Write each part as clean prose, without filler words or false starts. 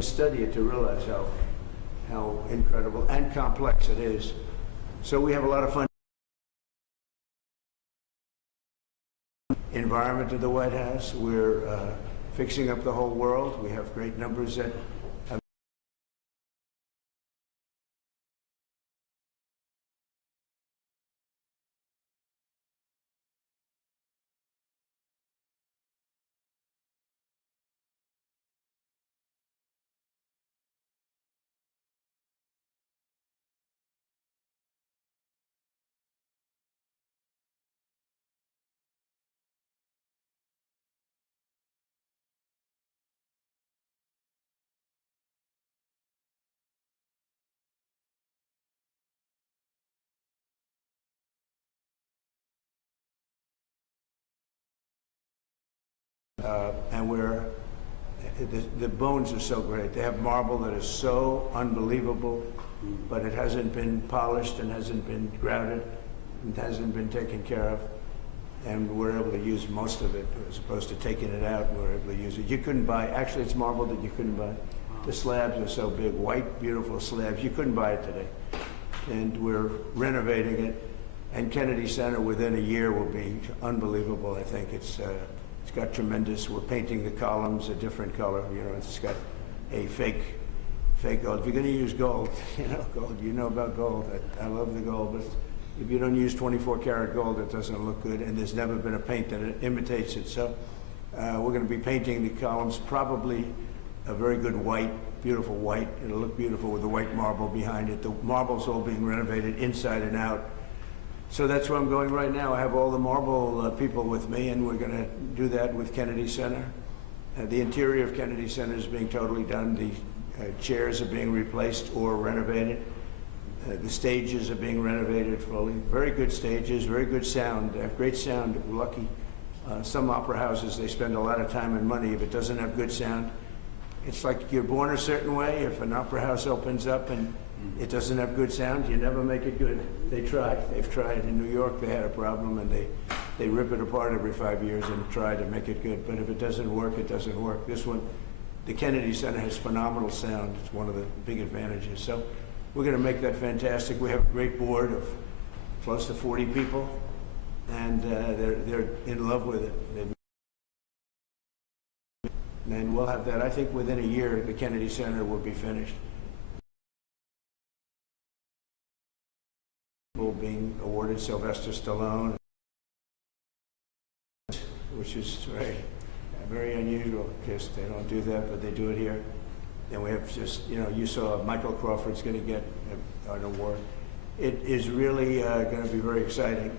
Study it to realize how incredible and complex it is. So we have a lot of fun. Environment of the White House. We're fixing up the whole world. We have great numbers that the bones are so great. They have marble that is so unbelievable, but it hasn't been polished and hasn't been grouted and hasn't been taken care of. And we're able to use most of it as opposed to taking it out. We're able to use it. You couldn't buy, actually it's marble that you couldn't buy. The slabs are so big, white, beautiful slabs. You couldn't buy it today. And we're renovating it. And Kennedy Center within a year will be unbelievable. I think it's got tremendous, we're painting the columns a different color, you know, it's got a fake gold. If you're gonna use gold, gold, you know about gold. I love the gold, but if you don't use 24 karat gold, it doesn't look good, and there's never been a paint that imitates it. So we're gonna be painting the columns, probably a very good white, beautiful white. It'll look beautiful with the white marble behind it. The marble's all being renovated inside and out. So that's where I'm going right now. I have all the marble people with me, and we're going to do that with Kennedy Center. The interior of Kennedy Center is being totally done. The chairs are being replaced or renovated. The stages are being renovated fully. Very good stages, very good sound. They have great sound. We're lucky. Some opera houses, they spend a lot of time and money. If it doesn't have good sound, it's like you're born a certain way. If an opera house opens up and it doesn't have good sound, you never make it good. They try. They've tried. In New York, they had a problem, and they rip it apart every 5 years and try to make it good. But if it doesn't work, it doesn't work. This one, the Kennedy Center has phenomenal sound. It's one of the big advantages. So we're going to make that fantastic. We have a great board of close to 40 people, and they're in love with it. And we'll have that. I think within a year, the Kennedy Center will be finished. Being awarded Sylvester Stallone, which is very unusual because they don't do that, but they do it here. And we have just, you saw Michael Crawford's going to get an award. It is really going to be very exciting.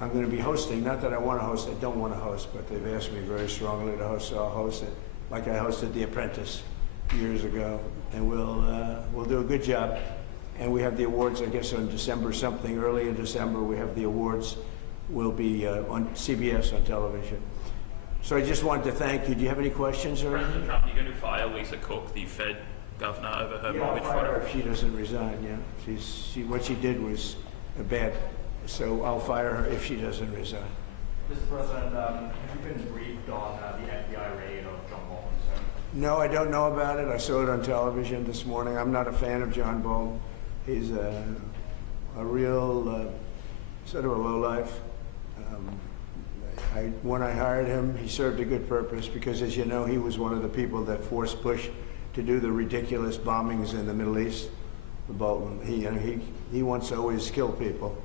I'm going to be hosting, not that I want to host, I don't want to host, but they've asked me very strongly to host, so I'll host it. Like I hosted The Apprentice years ago, and we'll do a good job. And we have the awards, I guess, on December something, early in December, we have the awards. Will be on CBS on television. So I just wanted to thank you. Do you have any questions or anything? President Trump, are you going to fire Lisa Cook, the Fed governor, over her mortgage fraud? I'll fire her if she doesn't resign, yeah. What she did was bad. So I'll fire her if she doesn't resign. Mr. President, have you been briefed on the FBI raid of John Bolton's home? No, I don't know about it. I saw it on television this morning. I'm not a fan of John Bolton. He's a real sort of a lowlife. When I hired him, he served a good purpose because, as you know, he was one of the people that forced Bush to do the ridiculous bombings in the Middle East. Bolton, he wants to always kill people,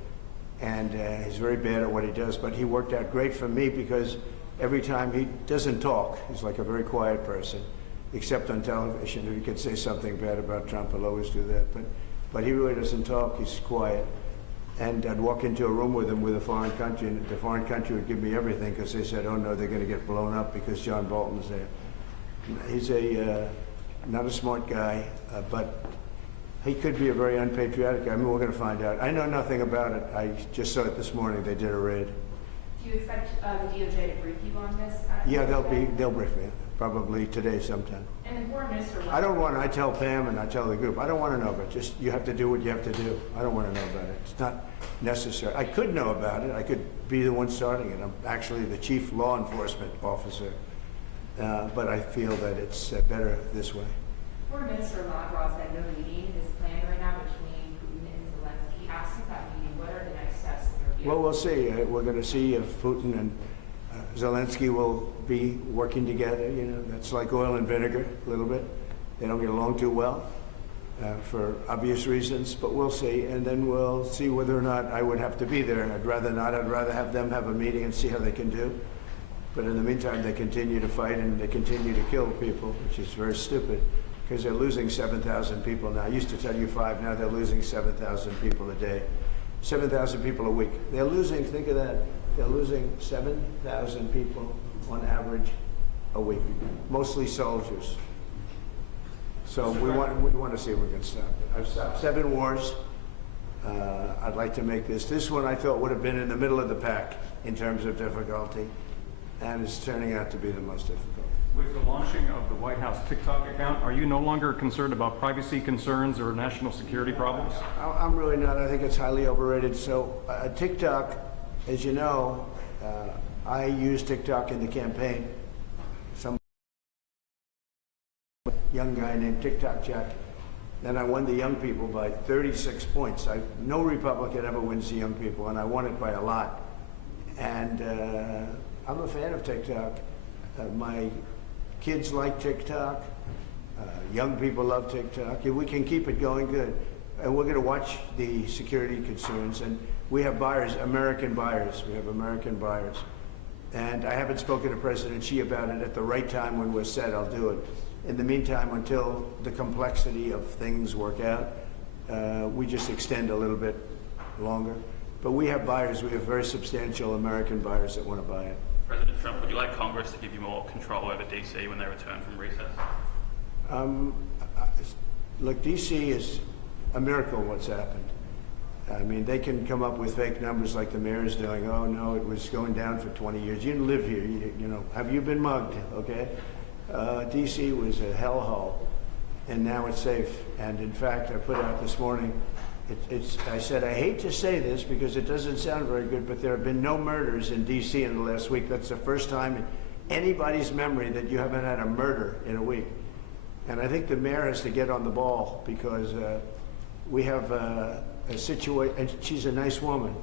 and he's very bad at what he does. But he worked out great for me because every time he doesn't talk, he's like a very quiet person, except on television. If he could say something bad about Trump, he'll always do that. But he really doesn't talk. He's quiet. And I'd walk into a room with him with a foreign country, and the foreign country would give me everything because they said, oh no, they're going to get blown up because John Bolton's there. He's not a smart guy, but he could be a very unpatriotic guy. I mean, we're going to find out. I know nothing about it. I just saw it this morning. They did a raid. Do you expect the DOJ to brief you on this? Yeah, they'll brief me, probably today sometime. And the foreign minister. I tell Pam and I tell the group, I don't want to know about it. Just, you have to do what you have to do. I don't want to know about it. It's not necessary. I could know about it. I could be the one starting it. I'm actually the chief law enforcement officer. But I feel that it's better this way. Foreign Minister Lavrov said no meeting is planned right now between Putin and Zelensky. Absent that meeting, what are the next steps in your view? Well, we'll see. We're going to see if Putin and Zelensky will be working together. You know, that's like oil and vinegar a little bit. They don't get along too well for obvious reasons, but we'll see. And then we'll see whether or not I would have to be there. I'd rather not. I'd rather have them have a meeting and see how they can do. But in the meantime, they continue to fight and they continue to kill people, which is very stupid because they're losing 7,000 people now. I used to tell you 5, now they're losing 7,000 people a day. 7,000 people a week. They're losing, think of that, they're losing 7,000 people on average a week, mostly soldiers. So we want to see if we can stop it. I've stopped 7 wars. I'd like to make this one I thought would have been in the middle of the pack in terms of difficulty, and it's turning out to be the most difficult. With the launching of the White House TikTok account, are you no longer concerned about privacy concerns or national security problems? I'm really not. I think it's highly overrated. So TikTok, as you know, I used TikTok in the campaign. Some young guy named TikTok Jack. Then I won the young people by 36 points. No Republican ever wins the young people, and I won it by a lot. And I'm a fan of TikTok. My kids like TikTok. Young people love TikTok. If we can keep it going, good. And we're going to watch the security concerns. And we have buyers, American buyers. We have American buyers. And I haven't spoken to President Xi about it. At the right time when we're set, I'll do it. In the meantime, until the complexity of things work out, we just extend a little bit longer. But we have buyers. We have very substantial American buyers that want to buy it. President Trump, would you like Congress to give you more control over DC when they return from recess? Look, DC is a miracle what's happened. I mean, they can come up with fake numbers like the mayor is doing. Oh, no, it was going down for 20 years. You didn't live here. You know, have you been mugged, okay? DC was a hellhole, and now it's safe. And in fact, I put out this morning, I said, I hate to say this because it doesn't sound very good, but there have been no murders in DC in the last week. That's the first time in anybody's memory that you haven't had a murder in a week. And I think the mayor has to get on the ball because we have a situation, and she's a nice woman,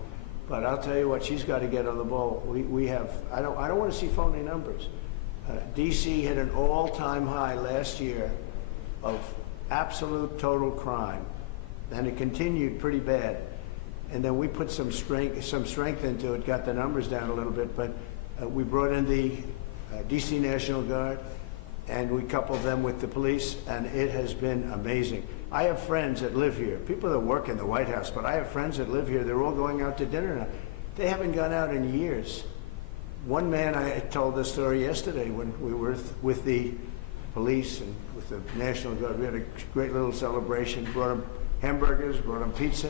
but I'll tell you what, she's got to get on the ball. We have, I don't want to see phony numbers. DC hit an all-time high last year of absolute total crime. And it continued pretty bad. And then we put some strength into it, got the numbers down a little bit, but we brought in the DC National Guard, and we coupled them with the police, and it has been amazing. I have friends that live here, people that work in the White House, but I have friends that live here. They're all going out to dinner now. They haven't gone out in years. One man, I told this story yesterday when we were with the police and with the National Guard. We had a great little celebration, brought them hamburgers, brought them pizza,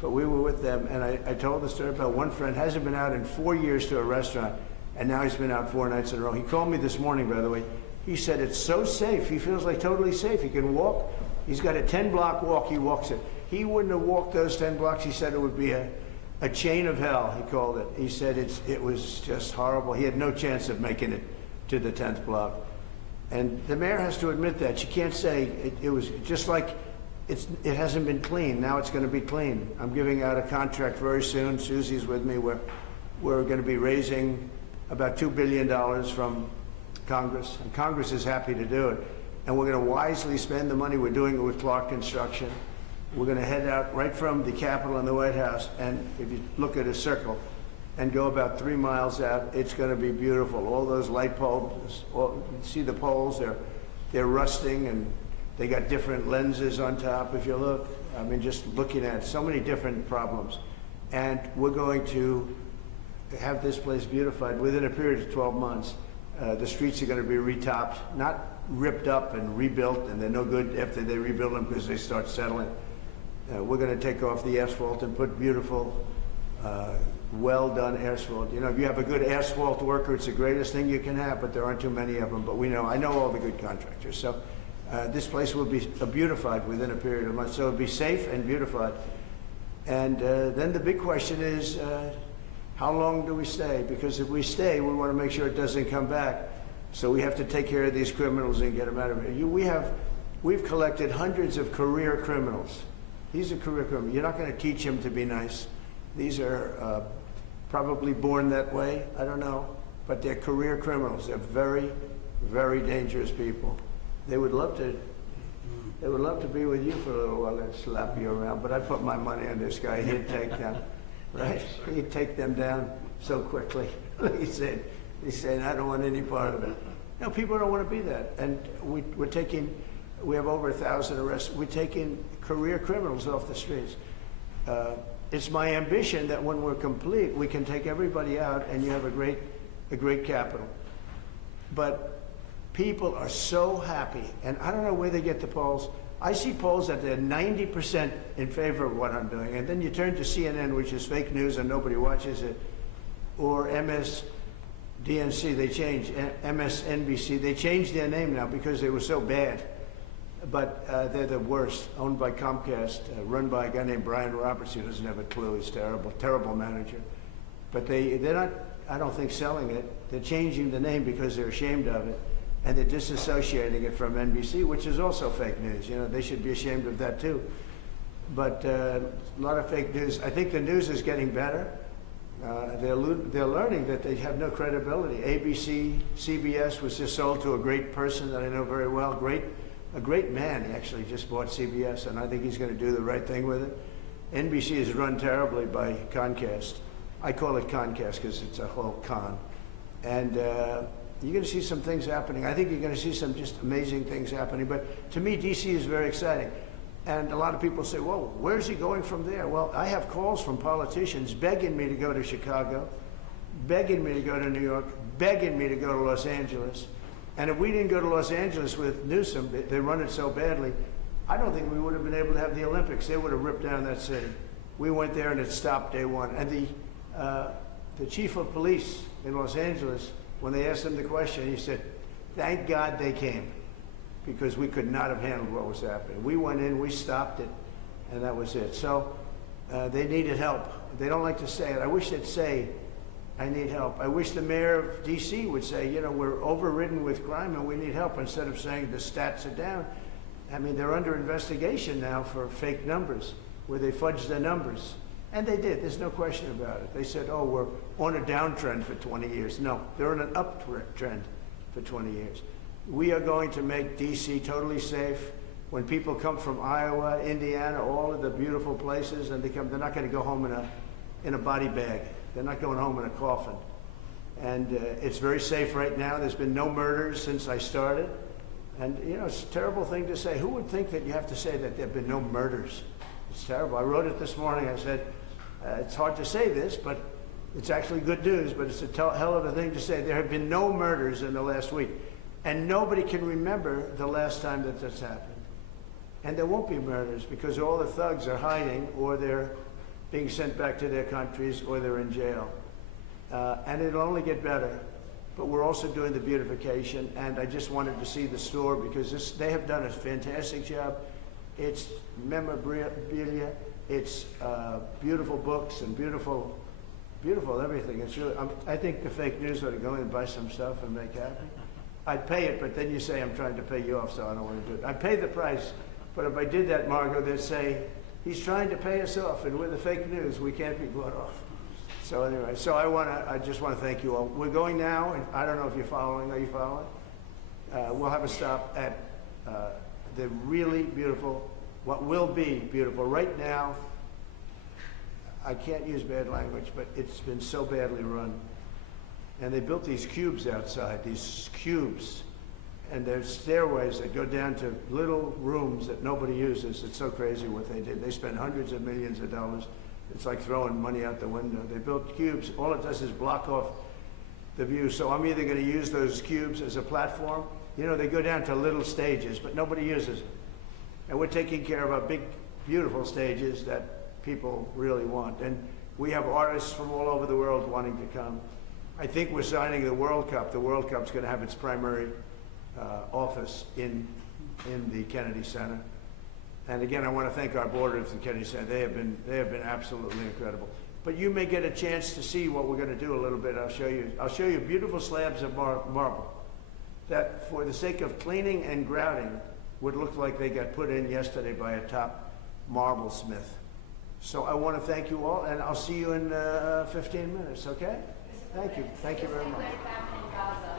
but we were with them, and I told the story about one friend hasn't been out in 4 years to a restaurant, and now he's been out 4 nights in a row. He called me this morning, by the way. He said it's so safe. He feels like totally safe. He can walk. He's got a 10-block walk. He walks it. He wouldn't have walked those 10 blocks. He said it would be a chain of hell, he called it. He said it was just horrible. He had no chance of making it to the 10th block. And the mayor has to admit that. She can't say it was just like it hasn't been clean. Now it's going to be clean. I'm giving out a contract very soon. Susie's with me. We're going to be raising about $2 billion from Congress. And Congress is happy to do it. And we're going to wisely spend the money. We're doing it with Clark Construction. We're going to head out right from the Capitol and the White House, and if you look at a circle and go about 3 miles out, it's going to be beautiful. All those light poles, you see the poles, they're rusting, and they got different lenses on top. If you look, I mean, just looking at so many different problems. And we're going to have this place beautified within a period of 12 months. The streets are going to be retopped, not ripped up and rebuilt, and they're no good after they rebuild them because they start settling. We're going to take off the asphalt and put beautiful, well-done asphalt. You know, if you have a good asphalt worker, it's the greatest thing you can have, but there aren't too many of them. But I know all the good contractors. So this place will be beautified within a period of months. So it'll be safe and beautified. And then the big question is, how long do we stay? Because if we stay, we want to make sure it doesn't come back. So we have to take care of these criminals and get them out of here. We've collected hundreds of career criminals. These are career criminals. You're not going to teach them to be nice. These are probably born that way. I don't know. But they're career criminals. They're very, very dangerous people. They would love to be with you for a little while and slap you around, but I put my money on this guy. He'd take them, right? He'd take them down so quickly. He's saying, I don't want any part of it. No, people don't want to be that. And we have over 1,000 arrests. We're taking career criminals off the streets. It's my ambition that when we're complete, we can take everybody out and you have a great capital. But people are so happy, and I don't know where they get the polls. I see polls that they're 90% in favor of what I'm doing, and then you turn to CNN, which is fake news and nobody watches it, or MSDNC, they changed, MSNBC, they changed their name now because they were so bad. But they're the worst, owned by Comcast, run by a guy named Brian Roberts, who doesn't have a clue. He's terrible, terrible manager. But they're not, I don't think, selling it. They're changing the name because they're ashamed of it. And they're disassociating it from NBC, which is also fake news. You know, they should be ashamed of that too. But a lot of fake news. I think the news is getting better. They're learning that they have no credibility. ABC, CBS was just sold to a great person that I know very well. A great man. He actually just bought CBS, and I think he's going to do the right thing with it. NBC is run terribly by Comcast. I call it Comcast because it's a whole con. And you're going to see some things happening. I think you're going to see some just amazing things happening. But to me, DC is very exciting. And a lot of people say, well, where's he going from there? Well, I have calls from politicians begging me to go to Chicago, begging me to go to New York, begging me to go to Los Angeles. And if we didn't go to Los Angeles with Newsom, they run it so badly, I don't think we would have been able to have the Olympics. They would have ripped down that city. We went there and it stopped day one. And the chief of police in Los Angeles, when they asked him the question, he said, thank God they came, because we could not have handled what was happening. We went in, we stopped it, and that was it. So they needed help. They don't like to say it. I wish they'd say, I need help. I wish the mayor of DC would say, you know, we're overridden with crime and we need help, instead of saying the stats are down. I mean, they're under investigation now for fake numbers, where they fudged the numbers. And they did, there's no question about it. They said, oh, we're on a downtrend for 20 years. No, they're on an uptrend for 20 years. We are going to make DC totally safe. When people come from Iowa, Indiana, all of the beautiful places, and they're not going to go home in a body bag. They're not going home in a coffin. And it's very safe right now. There's been no murders since I started. And, you know, it's a terrible thing to say. Who would think that you have to say that there have been no murders? It's terrible. I wrote it this morning. I said, it's hard to say this, but it's actually good news, but it's a hell of a thing to say. There have been no murders in the last week. And nobody can remember the last time that that's happened. And there won't be murders because all the thugs are hiding, or they're being sent back to their countries, or they're in jail. And it'll only get better. But we're also doing the beautification, and I just wanted to see the store because they have done a fantastic job. It's memorabilia, it's beautiful books and beautiful everything. It's really, I think the fake news ought to go in and buy some stuff and make happy. I'd pay it, but then you say I'm trying to pay you off, so I don't want to do it. I'd pay the price, but if I did that, Margot, they'd say, he's trying to pay us off, and with the fake news, we can't be bought off. So anyway, so I just want to thank you all. We're going now, and I don't know if you're following. Are you following? We'll have a stop at the really beautiful, what will be beautiful. Right now, I can't use bad language, but it's been so badly run. And they built these cubes outside, and there's stairways that go down to little rooms that nobody uses. It's so crazy what they did. They spent hundreds of millions of dollars. It's like throwing money out the window. They built cubes. All it does is block off the view. So I'm either going to use those cubes as a platform. You know, they go down to little stages, but nobody uses them. And we're taking care of our big, beautiful stages that people really want. And we have artists from all over the world wanting to come. I think we're signing the World Cup. The World Cup's going to have its primary office in the Kennedy Center. And again, I want to thank our board of the Kennedy Center. They have been absolutely incredible. But you may get a chance to see what we're going to do a little bit. I'll show you beautiful slabs of marble that, for the sake of cleaning and grouting, would look like they got put in yesterday by a top marble smith. So I want to thank you all, and I'll see you in 15 minutes, okay? Thank you. Thank you very much. Back in Gaza.